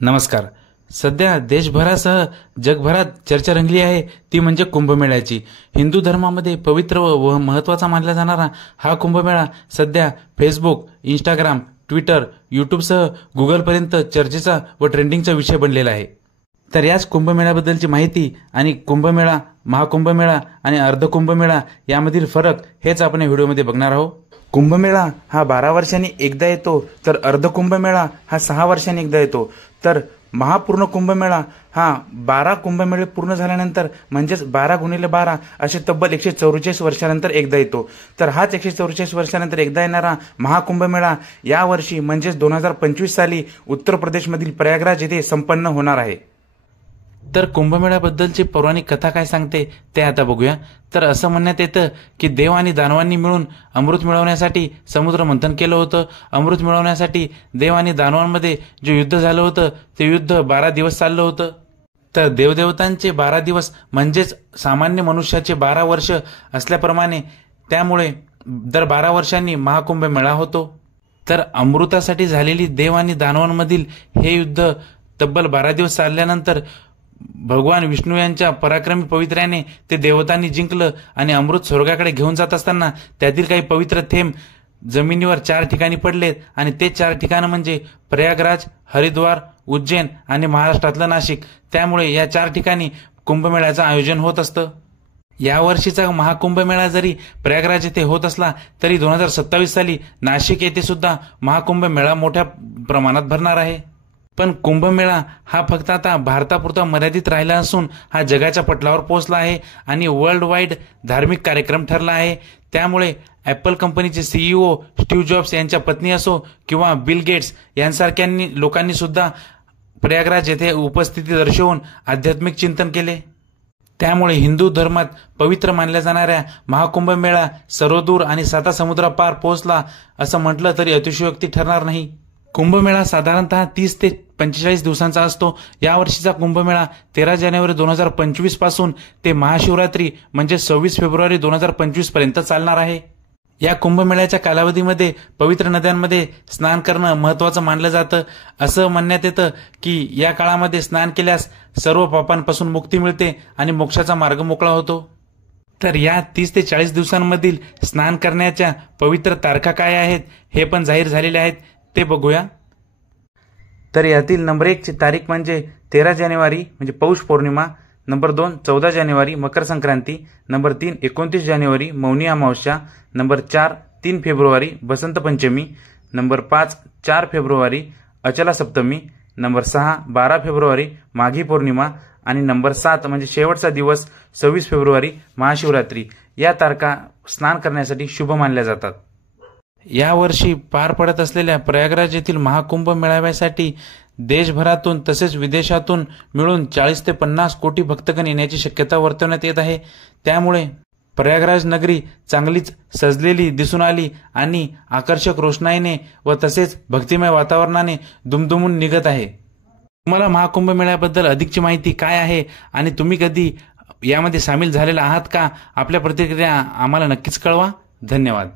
नमस्कार. सध्या देशभरासह जगभरात चर्चा रंगली आहे ती म्हणजे कुंभमेळ्याची. हिंदू धर्मामध्ये पवित्र व महत्त्वाचा मानला जाणारा हा कुंभमेळा सध्या फेसबुक, इंस्टाग्राम, ट्विटर, यूट्यूबसह गुगलपर्यंत चर्चेचा व ट्रेंडिंगचा विषय बनलेला आहे. तर याच कुंभमेळ्याबद्दलची माहिती आणि कुंभमेळा, महाकुंभमेळा आणि अर्धकुंभमेळा यामधील फरक हेच आपण या व्हिडिओमध्ये बघणार आहोत. कुंभमेळा हा 12 वर्षांनी एकदा येतो, तर अर्धकुंभमेळा हा 6 वर्षांनी एकदा येतो. तर महापूर्ण कुंभमेळा हा 12 कुंभमेळे पूर्ण झाल्यानंतर म्हणजेच 12 × 12 असे तब्बल 144 वर्षानंतर एकदा येतो. तर हाच 144 वर्षानंतर एकदा येणारा महाकुंभमेळा यावर्षी म्हणजेच 2025 साली उत्तर प्रदेशमधील प्रयागराज येथे संपन्न होणार आहे. तर कुंभमेळ्याबद्दलची पौराणिक कथा काय सांगते ते आता बघूया. तर असं म्हणण्यात येतं की देव आणि दानवांनी मिळून अमृत मिळवण्यासाठी समुद्र मंथन केलं होतं. अमृत मिळवण्यासाठी देव आणि दानवांमध्ये जे युद्ध झालं होतं ते युद्ध 12 दिवस चाललं होतं. तर देवदेवतांचे 12 दिवस म्हणजेच सामान्य मनुष्याचे 12 वर्ष असल्याप्रमाणे त्यामुळे दर 12 वर्षांनी महाकुंभमेळा होतो. तर अमृतासाठी झालेली देव आणि दानवांमधील हे युद्ध तब्बल 12 दिवस चालल्यानंतर भगवान विष्णू यांच्या पराक्रमी पवित्र्याने ते देवतांनी जिंकलं आणि अमृत स्वर्गाकडे घेऊन जात असताना त्यातील काही पवित्र थेंब जमिनीवर 4 ठिकाणी पडलेत आणि ते 4 ठिकाणं म्हणजे प्रयागराज, हरिद्वार, उज्जैन आणि महाराष्ट्रातलं नाशिक. त्यामुळे या 4 ठिकाणी कुंभमेळ्याचं आयोजन होत असतं. यावर्षीचा महाकुंभमेळा जरी प्रयागराज येथे होत असला तरी 2027 साली नाशिक येथे सुद्धा महाकुंभमेळा मोठ्या प्रमाणात भरणार आहे. पण कुंभमेळा हा फक्त आता भारतापुरता मर्यादित राहिला असून हा जगाच्या पटलावर पोहोचला आहे आणि वर्ल्ड वाईड धार्मिक कार्यक्रम ठरला आहे. त्यामुळे ॲपल कंपनीचे CEO स्टीव्ह जॉब्स यांच्या पत्नी असो किंवा बिल गेट्स यांसारख्या लोकांनी सुद्धा प्रयागराज येथे उपस्थिती दर्शवून आध्यात्मिक चिंतन केले. त्यामुळे हिंदू धर्मात पवित्र मानल्या जाणाऱ्या महाकुंभमेळा सर्वदूर आणि 7 समुद्रापार पोहोचला असं म्हटलं तरी अतिशयोक्ती ठरणार नाही. कुंभमेळा साधारणतः 30 ते 45 दिवसांचा असतो. यावर्षीचा कुंभमेळा 13 जानेवारी 2025 पासून ते महाशिवरात्री म्हणजे 26 फेब्रुवारी 2025 पर्यंत चालणार आहे. या कुंभमेळ्याच्या कालावधीमध्ये पवित्र नद्यांमध्ये स्नान करणं महत्त्वाचं मानलं जातं. असं म्हणण्यात येतं की या काळामध्ये स्नान केल्यास सर्व पापांपासून मुक्ती मिळते आणि मोक्षाचा मार्ग मोकळा होतो. तर या 30 ते 40 दिवसांमधील स्नान करण्याच्या पवित्र तारखा काय आहेत हे पण जाहीर झालेले आहेत, ते बघूया. तर यातील नंबर 1 ची तारीख म्हणजे 13 जानेवारी म्हणजे पौष पौर्णिमा, नंबर 2 14 जानेवारी मकर संक्रांती, नंबर 3 29 जानेवारी मौनी अमावस्या, नंबर 4 3 फेब्रुवारी बसंत पंचमी, नंबर 5 4 फेब्रुवारी अचला सप्तमी, नंबर 6 12 फेब्रुवारी माघी पौर्णिमा आणि नंबर 7 म्हणजे शेवटचा दिवस 26 फेब्रुवारी महाशिवरात्री. या तारखा स्नान करण्यासाठी शुभ मानल्या जातात. यावर्षी पार पडत असलेल्या प्रयागराज येथील महाकुंभ मेळाव्यासाठी देशभरातून तसेच विदेशातून मिळून 40 ते 50 कोटी भक्तगण येण्याची शक्यता वर्तवण्यात येत आहे. त्यामुळे प्रयागराज नगरी चांगलीच सजलेली दिसून आली आणि आकर्षक रोषणाईने व तसेच भक्तिमय वातावरणाने दुमदुमून निघत आहे. तुम्हाला महाकुंभ मेळ्याबद्दल अधिकची माहिती काय आहे आणि तुम्ही कधी यामध्ये सामील झालेला आहात का? आपल्या प्रतिक्रिया आम्हाला नक्कीच कळवा. धन्यवाद.